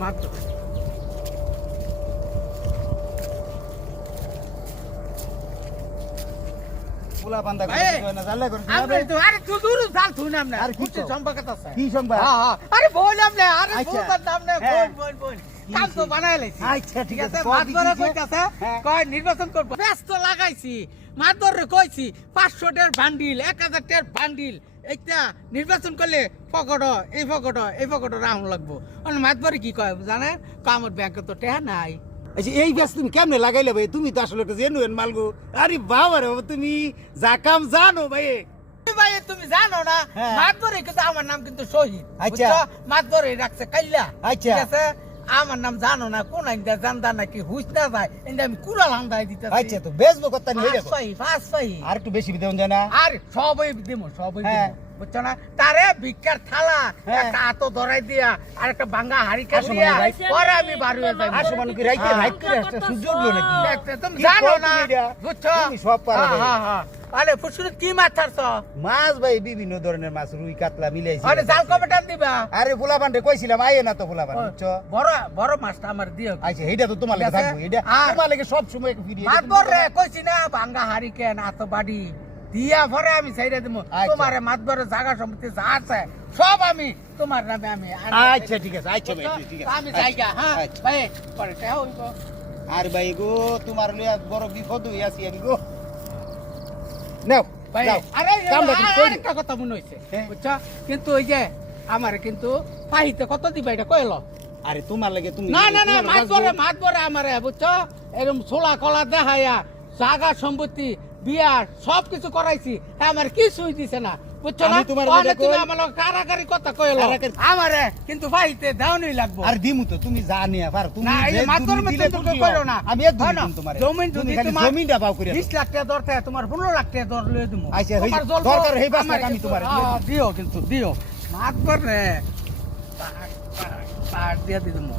মাত্র পোলা বান্দা এই, করে না জানলে করে আমরা তো আরে তুই দূর জাল তুই নাম না আরে কি কুচি কও? সম্পর্ক আছে কি সংবাদ আরে বললাম না আরে আচ্ছা। তোর নাম না হ্যাঁ। বল কাল তো বানাই লাইছি আচ্ছা ঠিক আছে মাতবরে কইতাছে হ্যাঁ। কয় নির্বাচন করব ব্যস্ত লাগাইছি মাতবরে কইছি 500 টাকার বান্ডিল 1000 টাকার বান্ডিল এইটা নির্বাচন করলে ফকট এই ফকট রাউন্ড লাগবো আর মাতবরে কি কয় জানেন আমার ব্যাংকে তো টাকা নাই আচ্ছা এই ব্যাস তুমি কেমনে লাগাইলে ভাই তুমি তো আসলে একটা জেনুইন মালগো আরে বাবা রে বাবা, তুমি যা কাম জানো ভাই ভাই তুমি জানো না হ্যাঁ। মাতবরে কিন্তু আমার নাম কিন্তু শহীদ আচ্ছা। বুঝছো? মাতবরে রাখছে কাইল্লা আচ্ছা। ঠিক আছে আমার নাম জানো না কোন আইন্দা জানদা নাকি হুঁশ না যায় এন্দা আমি কুড়াল হান্দাই দিতেছি আচ্ছা তো বেজবো কথা নিয়ে দেখো ফাঁস পাই আর একটু বেশি বিদেন যায় না আর সবই দিমু সবই হ্যাঁ। দিমু বুঝছো না তারে ভিক্ষার থালা হ্যাঁ। একটা হাতো ধরাই দিয়া আর একটা ভাঙ্গা হাড়িকে আসো দিয়া মানে ভাই। পরে আমি বাড়ি হয়ে যাই আসো মানে কি রাইতে রাইট করে একটা সূর্য উঠলো নাকি তুমি কি জানো কও না তুমি এটা? বুঝছো তুমি সব পারো ভাই। হ্যাঁ আরে ফুসুরি কি মাছ ছাড়ছ মাছ ভাই বিভিন্ন ধরনের মাছ রুই কাতলা মিলাইছি আরে জাল কবে টান দিবা আরে পোলাপান রে কইছিলাম আইয়ে না তো পোলাপান বুঝছো বড় মাছটা আমার দিও আচ্ছা এইটা তো তোমার লাগে ঠিক আছে? থাকবো এটা আর- তোমার লাগে সব সময় ফিরিয়ে মাছ বরে কইছি না ভাঙ্গা হারিকেন আতো বাড়ি দিয়া পরে আমি ছাইরা দিমু আচ্ছা। তোমারে মাছ বরে জায়গা সম্পত্তি যা আছে সব আমি তোমার নামে আমি আচ্ছা ঠিক আছে আচ্ছা ভাই ঠিক আছে আমি জায়গা হ্যাঁ আচ্ছা। ভাই পরে টেহা হইব আর ভাই গো তোমার লইয়া বড় বিপদ হই আছি আমি গো নাও ভাই যাও। আরে কামটা ঠিক করে দিও। আরেকটা কথা মনে হইছে হ্যাঁ। বুঝছো কিন্তু ওই যে আমার কিন্তু পাহিতে কত দিবা এটা কইলো আরে তোমার লাগে তুমি না তোমার মাছ বরে আমারে বুঝছো এরকম ছোলা কলা দেখাইয়া জায়গা সম্পত্তি বিয়ার সবকিছু করাইছি আমার কিছুই দিছে না বুঝছো না আমি তোমার ওখানে লগে তুমি কই- আমার লগে কারাকারি কথা কইলো কারাকারি- আমারে কিন্তু পাহিতে দাওনি লাগবো আর দিমু তো তুমি জানিয়া পার তুমি না এই যে মাছ তুমি বরে দিলে তুমি খুশি কইরো হও। না আমি এক হয় দিন না? তোমার জমিন যদি তোমার জমিনটা পাও করে 20 লাখ টাকা দরকার তোমার 15 লাখ টাকা দর লয়ে দিমু আচ্ছা, এই তোমার জল দরকার এই পাঁচ আমার লাখ আমি কিন্তু- তোমারে দিয়ে দিও কিন্তু দিও মাছ বরে পার দিয়া দিমু